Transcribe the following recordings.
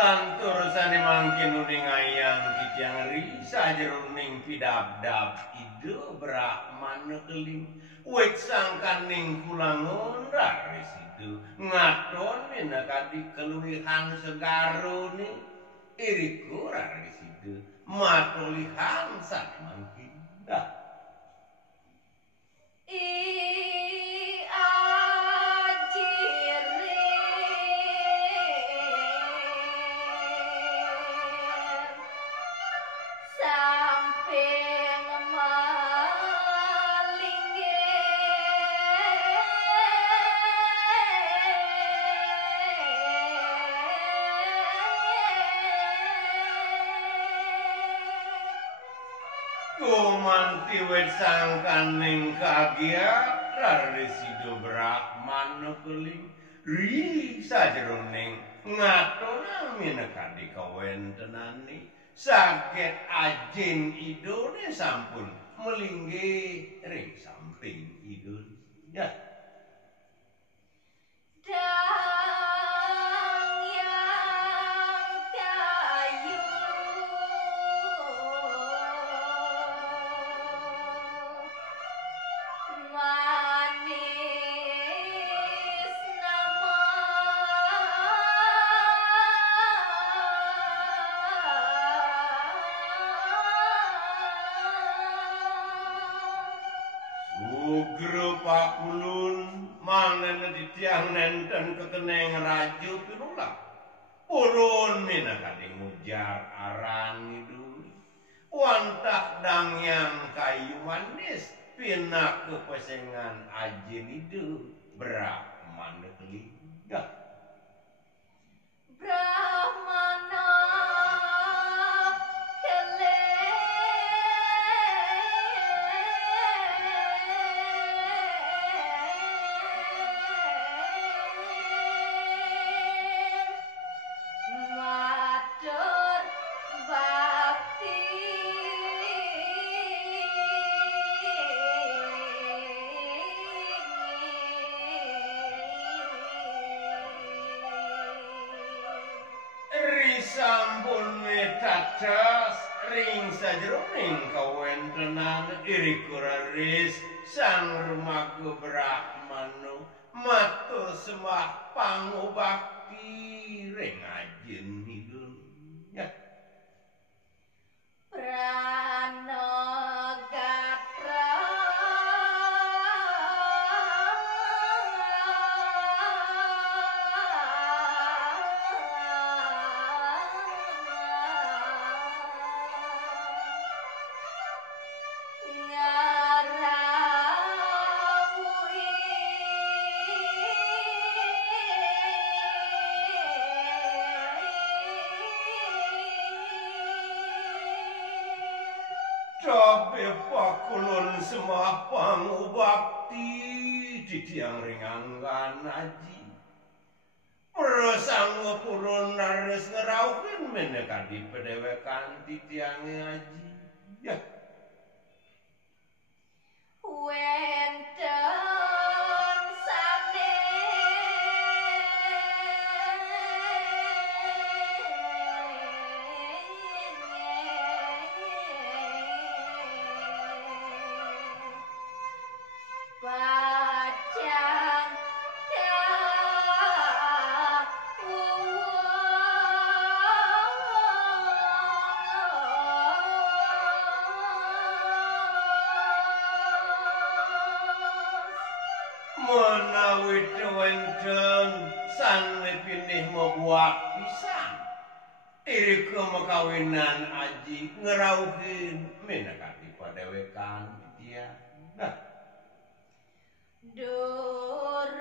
Lan turusane mangke nuning ayang kijang risa jeruning pidabdab ide Brahmana keling wit sangkaning kulangon raris itu ngaton minakadi keluwihan segarone iriku raris itu matulihan sak mangke dah kumanti wit sangkaning kagiat raresido Brahmana keling ri sajeroning ngatona minekadi kawentenane saged ajin idone sampun melinggi ring samping idun ya pakulun mangen ditiang nenten kekeneng raju pinula purun minakadi mujar aran idul wantah dangyang kayu manis pinak kepesengan ajin itu Brahmana keling Brahmana sampun metadas ring sajeroning kawentenan iriku raris sang remaga Brahmana matur sembah pangobakti ring ajin idun ya Cabe pakulun semah pangobakti ditiang ringanggan aji persang purun nares ngeraukin menekadi pedewekan titiange aji ya menawi wenten sanne pinih membuat pisan iri kemekawinan aji ngerauhin menekati padewekan dia Durus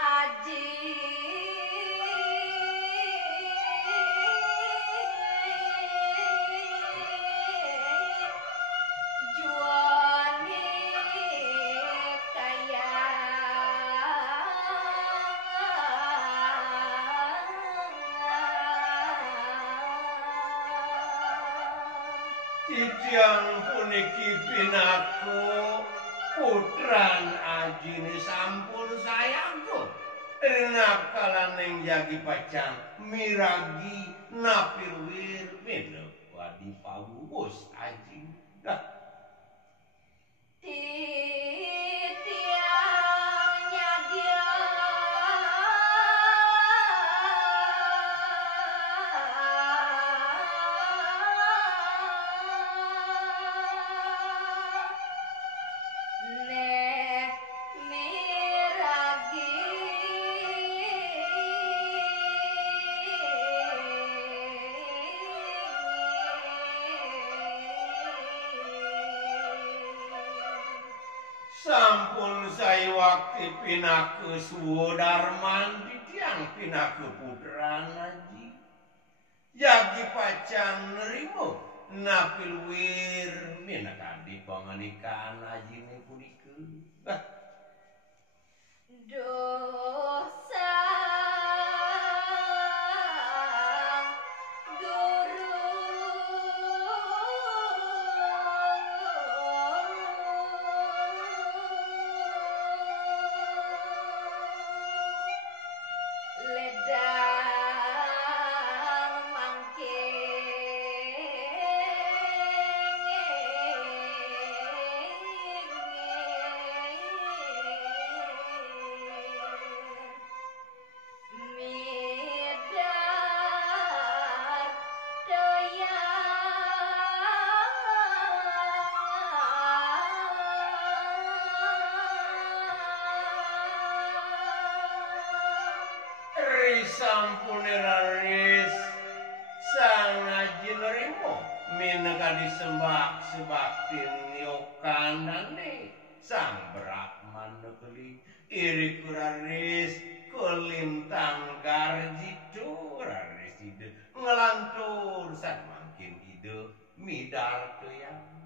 aji titiang puniki pinaku putran ajine sampun sayangku Nakalaning jagi pacang miragi napirwir mene wadi pawus aji. Dah titiangnya dia ne miragi sampun saya waktu pinaku suwodarman ditiang pinaku putran aji. Jagi pacang nerimo napilwir minakan di panganikan aji ne puniku. dosa guru ledang mangkeng medar dayang Risampunilaris sang aji nerimo mineka disembah sebaktin yokanane sang Brahman negeri iri kuraris kelintang garjitu raris ide ngelantur san makin ide midar tuyang